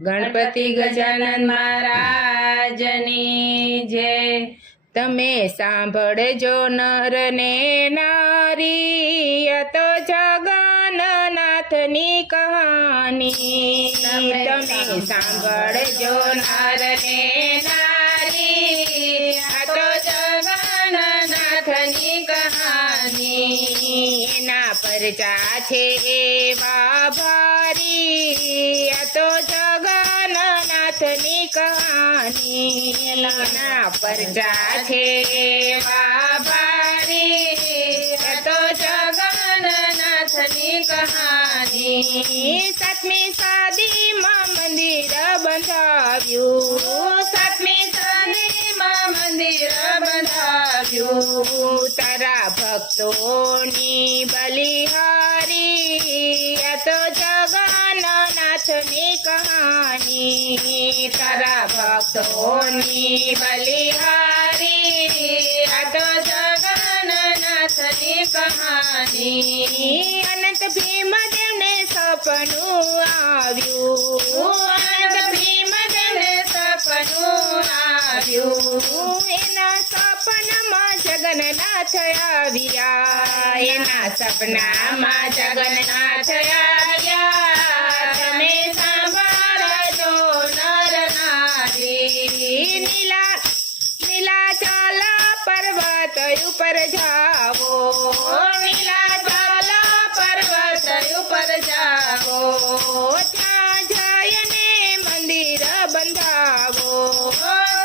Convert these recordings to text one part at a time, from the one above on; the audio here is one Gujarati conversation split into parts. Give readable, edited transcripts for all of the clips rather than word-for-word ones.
ગણપતિ ગજાનન મહારાજની જય। તમે સાંભળજો નર ને નારી, આ તો જગન્નાથની કહાની। તમે સાંભળજો નર ને નારી, આ તો જગન્નાથની કહાની। એના પરચા છે એવા ભારી, આ તો જગન્નાથની કહાની। એના પરચા છે એવા ભારી, આ તો જગન્નાથની કહાની। સાતમી સદીમાં મંદિર બંધાવ્યું, સાતમી સદીમાં મંદિર બંધાવ્યું। તારા ભક્તોની બલિહારી, આ તો જગન્નાથની કહાની। તારા ભક્તોની બલિહારી, આ તો જગન્નાથની કહાની। અનંત ભીમદેવને સપનું આવ્યું, અનંત ભીમદેવને સપનું આવ્યું। એના સપનામાં જગન્નાથ આવ્યા, એના સપનામાં જગન્નાથ આવ્યા। તમે સાંભળજો નર નારી, નીલાચલ પર્વત ઉપર જાવો, નીલાચલ પર્વત ઉપર જાવો। ત્યાં જઈને મંદિર બંધાવો,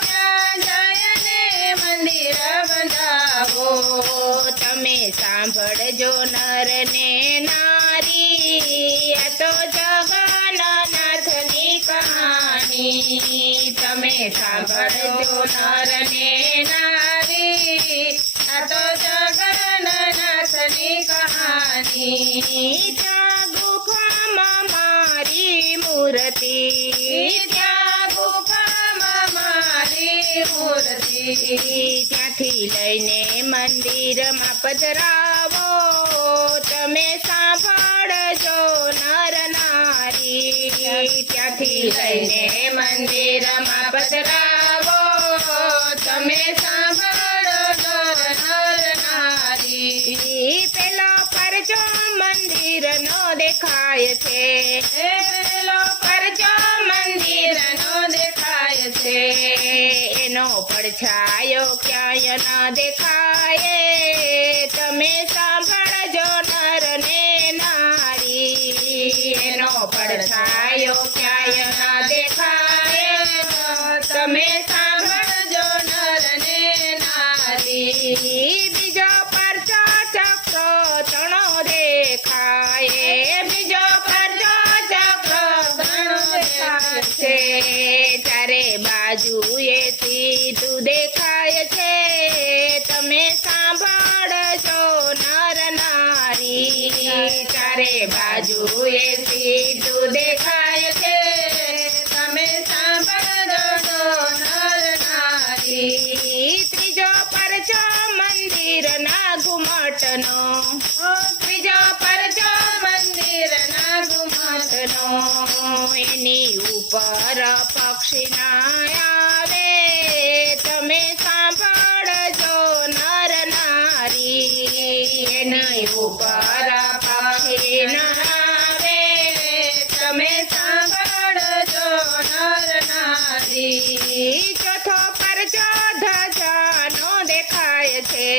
ત્યાં જઈને મંદિર બંધાવો। તમે સાંભળજો નર ને નારી, આ તો જગન્નાથની કહાની। તમે સાંભળજો નર ને નારી, આ તો જગન્નાથની કહાની। ત્યાં ગુફામાં મારી મૂર્તિ, ત્યાં ગુફામાં મારી મૂર્તિ। ત્યાંથી લઈને મંદિરમાં પધરાવો, તમે સાંભળજો નર નારી। ત્યાંથી લઈને મંદિરમાં પધરાવો, તમે સાંભળજો નર નારી। પેલો પરચો મંદિરનો દેખાય છે, પેલો પરચો મંદિરનો દેખાય છે। એનો પડછાયો ક્યાંય ન દેખાય, તમે સાંભળજો નર ને નારી। એનો પડછાયો ક્યાંય ન દેખાય, તમે સાંભળજો નર ને નારી। બીજો પરચો ચક્ર તણો દેખાય, બીજો પરચો ચક્ર તણો દેખાય છે। ચારે બાજુએ સીધું દેખાય છે, તમે સાંભળજો નર નારી। ચારે બાજુએ સીધું દેખાય છે, તમે સાંભળજો નર નારી। ત્રીજો પરચો મંદિરના ઘુમટનો, ત્રીજો પરચો મંદિરના ઘુમટનો। એની ઉપર પક્ષી ના આવે, તમે સાંભળજો નર નારી। એની ઉપર પક્ષી ના આવે, તમે સાંભળજો નર નારી। ચોથો પરચો ધજાનો દેખાય છે,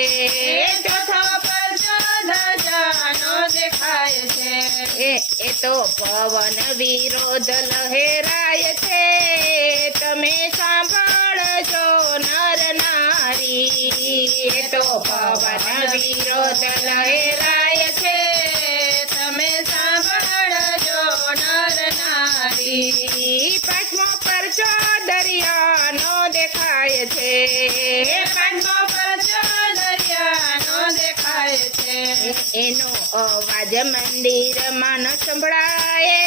ચોથો પરચો ધજાનો દેખાય છે। એ તો પવન વિરોધ લહેરાય છે, તમે સાંભળજો નર નારી। એ તો પવન વિરોધ લહેરાય છે, તમે સાંભળજો નર નારી। પાંચમો પરચો દરિયાનો દેખાય છે, પાંચમો પરચો દરિયાનો દેખાય છે। એનો અવાજ મંદિરમાં ન સંભળાય,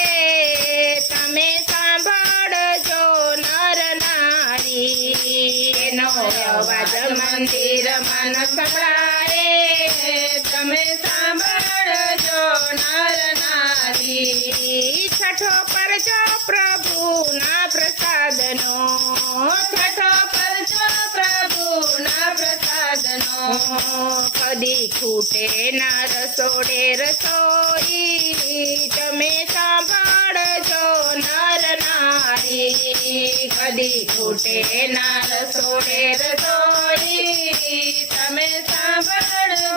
તમે સાંભળજો નર નારી। એનો અવાજ મંદિરમાં ન સંભળાય, તમે સાંભળજો નર નારી। છઠ્ઠો પરચો પ્રભુનો ખૂટે ના રસોડે રસોઈ તમે સાંભળજો નર નારી કદી ખૂટે ના રસોડે રસોઈ તમે સાંભળજો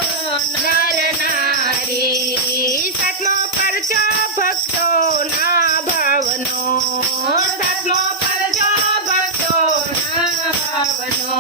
નર નારી સાતમો પરચો ભક્તો ના ભાવનો સાતમો પરચો ભક્તો ના ભાવનો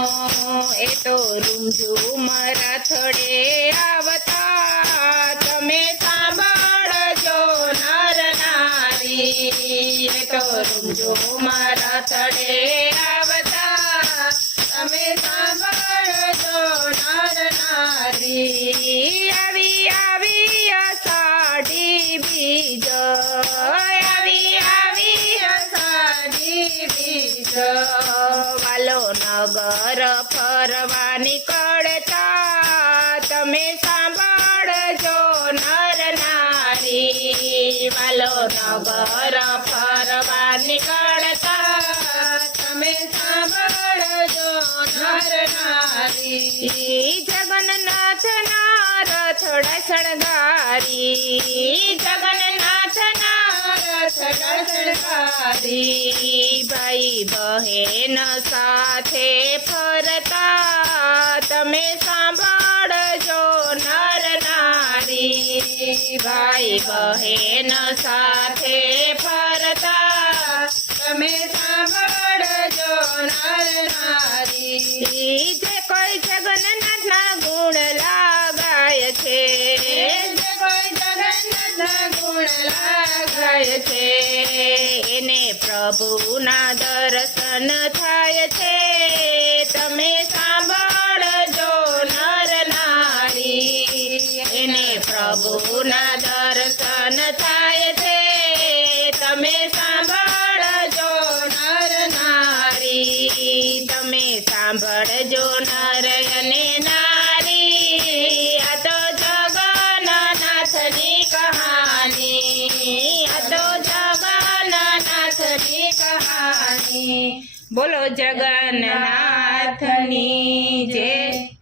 એ તો રૂમઝૂમ રાથડે આવતા તમે સાંભળજો નર નારી એ તો રૂમઝૂમ રાથડે આવતા તમે સાંભળજો નર નારી આવી આવી અષાઢી બીજ આવી આવી અષાઢી બીજ વાલો નગર ફરવા નીકળતા તમે સાંભળજો નર નારી વાલો નગર ફરવા નીકળતા તમે સાંભળજો નર નારી જગન્નાથ ના રથડા શણગારી જગન્નાથ ના રથડા શણગારી ભાઈ બહેન સાથે ફરતા તમે સાંભળજો નર નારી ભાઈ બહેન સાથે ફરતા તમે સાંભળજો નર નારી જે કોઈ જગન્નાથના ગુણ લાગાય છે જે કોઈ જગન્નાથના ગુણ લાગાય છે એને પ્રભુના દર્શન થાય છે તમે સાંભળજો નર નારી એને પ્રભુના દર્શન થાય છે તમે સાંભળજો નર નારી તમે સાંભળજો નર અને નારી આ તો જગન્નાથની કહાની આ તો જગન્નાથની કહાની બોલો જગન્નાથની જય